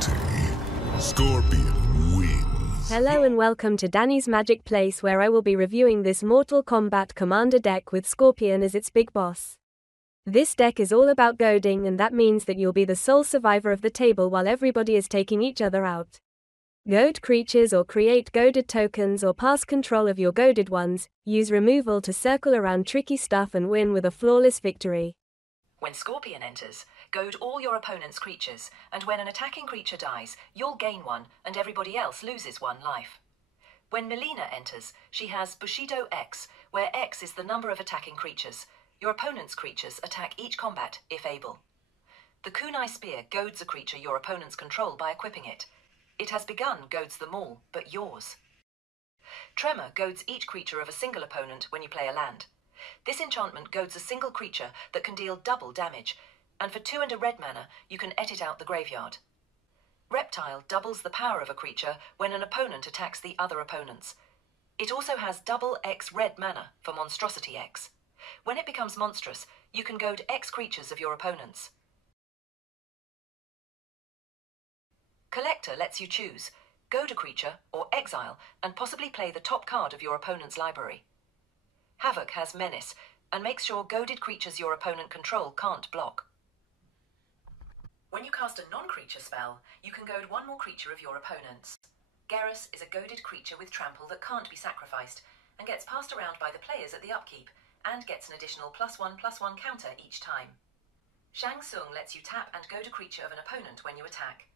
fatality. Scorpion wins. Hello and welcome to Danny's Magic Place, where I will be reviewing this Mortal Kombat Commander deck with Scorpion as its big boss. This deck is all about goading, and that means that you'll be the sole survivor of the table while everybody is taking each other out. Goad creatures or create goaded tokens or pass control of your goaded ones. Use removal to circle around tricky stuff and win with a flawless victory. When Scorpion enters, goad all your opponent's creatures, and when an attacking creature dies, you'll gain one and everybody else loses one life. When Melina enters, she has Bushido X, where X is the number of attacking creatures. Your opponent's creatures attack each combat, if able. The Kunai Spear goads a creature your opponents control by equipping it. It has begun goads them all, but yours. Tremor goads each creature of a single opponent when you play a land. This enchantment goads a single creature that can deal double damage, and for 2 and a red mana, you can edit out the graveyard. Reptile doubles the power of a creature when an opponent attacks the other opponents. It also has double X red mana for Monstrosity X. When it becomes monstrous, you can goad X creatures of your opponents. Collector lets you choose, goad a creature or exile, and possibly play the top card of your opponent's library. Havoc has Menace, and makes sure goaded creatures your opponent control can't block. When you cast a non-creature spell, you can goad one more creature of your opponent's. Garrus is a goaded creature with trample that can't be sacrificed, and gets passed around by the players at the upkeep, and gets an additional +1/+1 counter each time. Shang Tsung lets you tap and goad a creature of an opponent when you attack.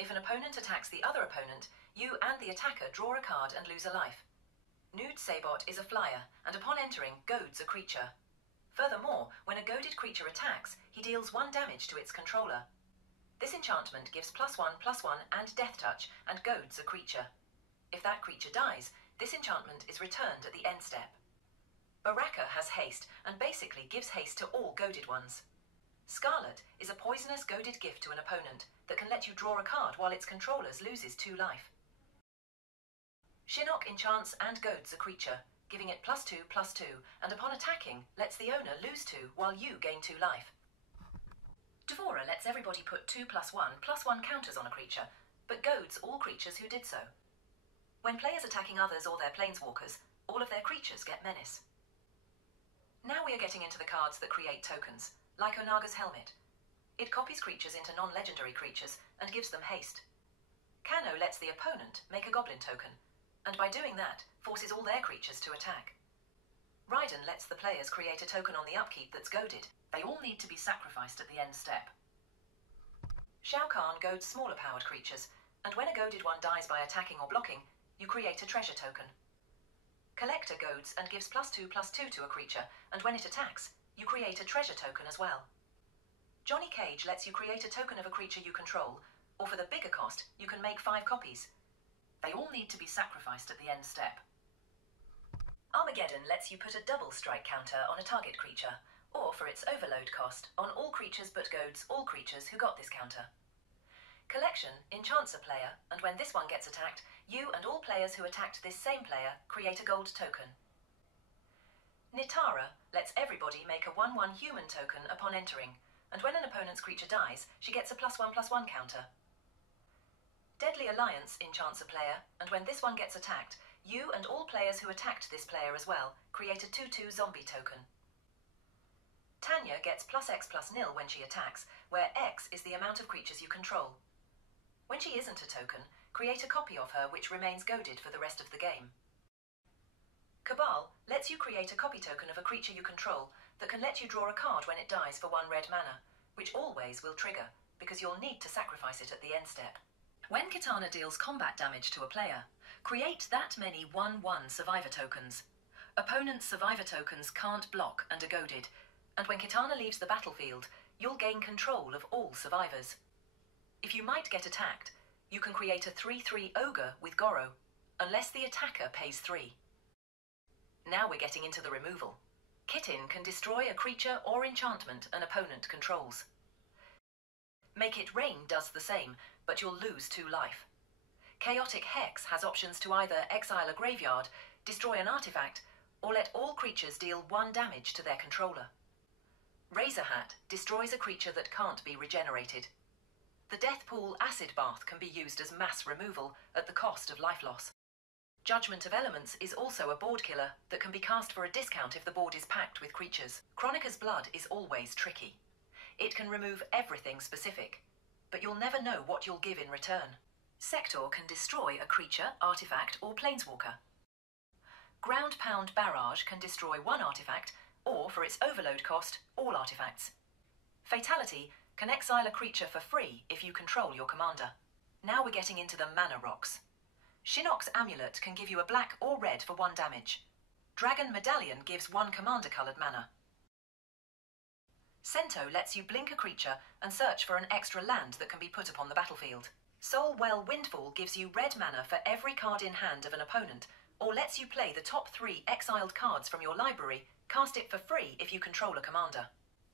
If an opponent attacks the other opponent, you and the attacker draw a card and lose a life. Nude Sabot is a flyer, and upon entering, goads a creature. Furthermore, when a goaded creature attacks, he deals 1 damage to its controller. This enchantment gives +1/+1 and Death Touch, and goads a creature. If that creature dies, this enchantment is returned at the end step. Baraka has haste, and basically gives haste to all goaded ones. Scarlet is a poisonous goaded gift to an opponent that can let you draw a card while its controller loses 2 life. Shinnok enchants and goads a creature, giving it +2/+2, and upon attacking, lets the owner lose 2 while you gain 2 life. Devourer lets everybody put 2+1/+1 counters on a creature, but goads all creatures who did so. When players attacking others or their planeswalkers, all of their creatures get Menace. Now we are getting into the cards that create tokens, like Onaga's Helmet. It copies creatures into non-legendary creatures and gives them haste. Kano lets the opponent make a goblin token, and by doing that, forces all their creatures to attack. Raiden lets the players create a token on the upkeep that's goaded. They all need to be sacrificed at the end step. Shao Kahn goads smaller powered creatures, and when a goaded one dies by attacking or blocking, you create a treasure token. Collector goads and gives +2/+2 to a creature, and when it attacks, you create a treasure token as well. Johnny Cage lets you create a token of a creature you control, or for the bigger cost, you can make 5 copies. They all need to be sacrificed at the end step. Armageddon lets you put a double strike counter on a target creature, or for its overload cost, on all creatures but goads all creatures who got this counter. Collection enchants a player, and when this one gets attacked, you and all players who attacked this same player create a gold token. Nitara lets everybody make a 1/1 human token upon entering, and when an opponent's creature dies, she gets a +1/+1 counter. Deadly Alliance enchants a player, and when this one gets attacked, you and all players who attacked this player as well create a 2/2 zombie token. Tanya gets +X+0 when she attacks, where X is the amount of creatures you control. When she isn't a token, create a copy of her which remains goaded for the rest of the game. Cabal lets you create a copy token of a creature you control that can let you draw a card when it dies for 1 red mana, which always will trigger, because you'll need to sacrifice it at the end step. When Kitana deals combat damage to a player, create that many 1/1 survivor tokens. Opponent's survivor tokens can't block and are goaded, and when Kitana leaves the battlefield, you'll gain control of all survivors. If you might get attacked, you can create a 3/3 ogre with Goro, unless the attacker pays 3. Now we're getting into the removal. Kitten can destroy a creature or enchantment an opponent controls. Make It Rain does the same, but you'll lose 2 life. Chaotic Hex has options to either exile a graveyard, destroy an artifact, or let all creatures deal 1 damage to their controller. Razor Hat destroys a creature that can't be regenerated. The Death Pool acid bath can be used as mass removal at the cost of life loss. Judgment of Elements is also a board killer that can be cast for a discount if the board is packed with creatures. Chronica's Blood is always tricky. It can remove everything specific, but you'll never know what you'll give in return. Sector can destroy a creature, artifact, or planeswalker. Ground Pound Barrage can destroy one artifact, or for its overload cost, all artifacts. Fatality can exile a creature for free if you control your commander. Now we're getting into the mana rocks. Shinnok's Amulet can give you a black or red for 1 damage. Dragon Medallion gives 1 commander-coloured mana. Cento lets you blink a creature and search for an extra land that can be put upon the battlefield. Soul Well Windfall gives you red mana for every card in hand of an opponent, or lets you play the top 3 exiled cards from your library, cast it for free if you control a commander.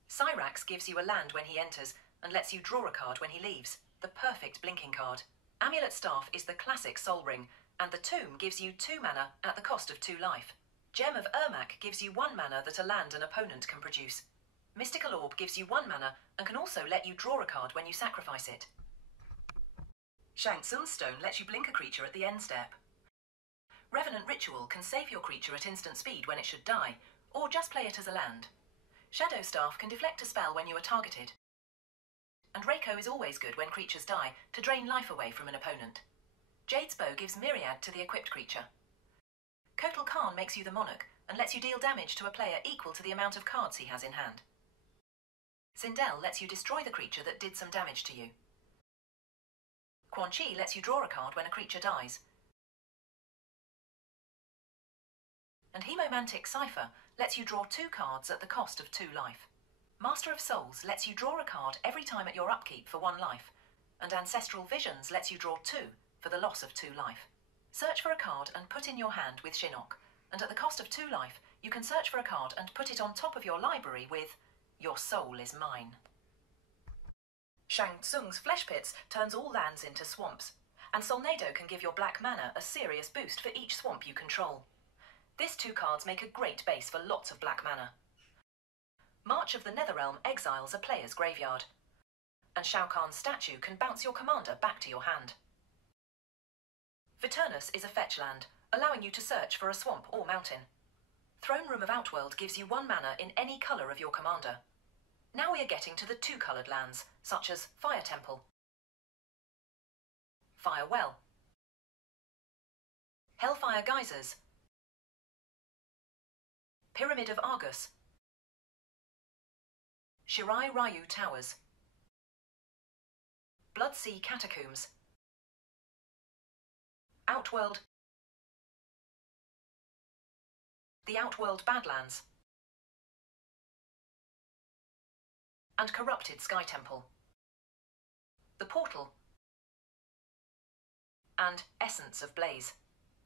Cyrax gives you a land when he enters and lets you draw a card when he leaves, the perfect blinking card. Amulet Staff is the classic Soul Ring, and the Tomb gives you 2 mana at the cost of 2 life. Gem of Ermac gives you 1 mana that a land an opponent can produce. Mystical Orb gives you 1 mana and can also let you draw a card when you sacrifice it. Shang Tsung's Stone lets you blink a creature at the end step. Revenant Ritual can save your creature at instant speed when it should die, or just play it as a land. Shadow Staff can deflect a spell when you are targeted. And Reiko is always good when creatures die, to drain life away from an opponent. Jade's Bow gives Myriad to the equipped creature. Kotal Khan makes you the Monarch, and lets you deal damage to a player equal to the amount of cards he has in hand. Sindel lets you destroy the creature that did some damage to you. Quan Chi lets you draw a card when a creature dies. And Hemomantic Cipher lets you draw 2 cards at the cost of 2 life. Master of Souls lets you draw a card every time at your upkeep for 1 life, and Ancestral Visions lets you draw 2 for the loss of 2 life. Search for a card and put in your hand with Shinnok, and at the cost of 2 life, you can search for a card and put it on top of your library with Your Soul is Mine. Shang Tsung's Flesh Pits turns all lands into swamps, and Solnado can give your black mana a serious boost for each swamp you control. These 2 cards make a great base for lots of black mana. March of the Netherrealm exiles a player's graveyard, and Shao Kahn's statue can bounce your commander back to your hand. Viturnus is a fetch land, allowing you to search for a swamp or mountain. Throne Room of Outworld gives you 1 mana in any colour of your commander. Now we are getting to the 2-coloured lands, such as Fire Temple, Fire Well, Hellfire Geysers, Pyramid of Argus, Shirai Ryu Towers, Bloodsea Catacombs, Outworld, the Outworld Badlands, and Corrupted Sky Temple, the Portal, and Essence of Blaze.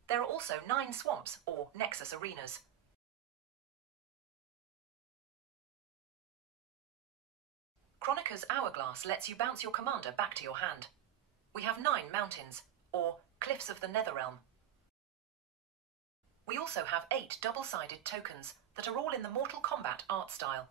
There are also 9 swamps, or Nexus Arenas. Chronica's Hourglass lets you bounce your commander back to your hand. We have 9 mountains, or Cliffs of the Netherrealm. We also have 8 double-sided tokens that are all in the Mortal Kombat art style.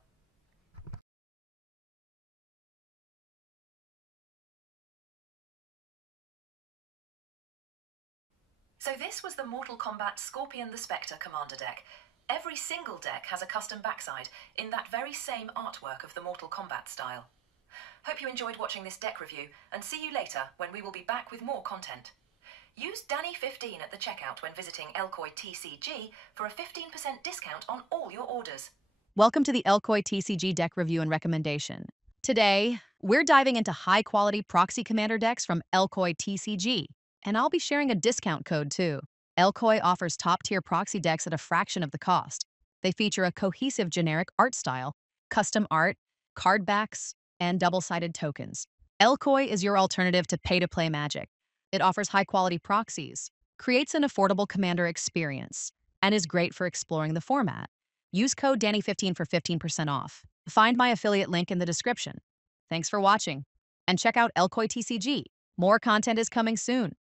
So this was the Mortal Kombat Scorpion the Spectre commander deck. Every single deck has a custom backside in that very same artwork of the Mortal Kombat style. Hope you enjoyed watching this deck review, and see you later when we will be back with more content. Use Danny15 at the checkout when visiting Elkoy TCG for a 15% discount on all your orders. Welcome to the Elkoy TCG deck review and recommendation. Today, we're diving into high-quality proxy commander decks from Elkoy TCG, and I'll be sharing a discount code too. Elkoy offers top-tier proxy decks at a fraction of the cost. They feature a cohesive generic art style, custom art, card backs, and double-sided tokens. Elkoy is your alternative to pay-to-play Magic. It offers high-quality proxies, creates an affordable commander experience, and is great for exploring the format. Use code Danny15 for 15% off. Find my affiliate link in the description. Thanks for watching, and check out Elkoy TCG. More content is coming soon.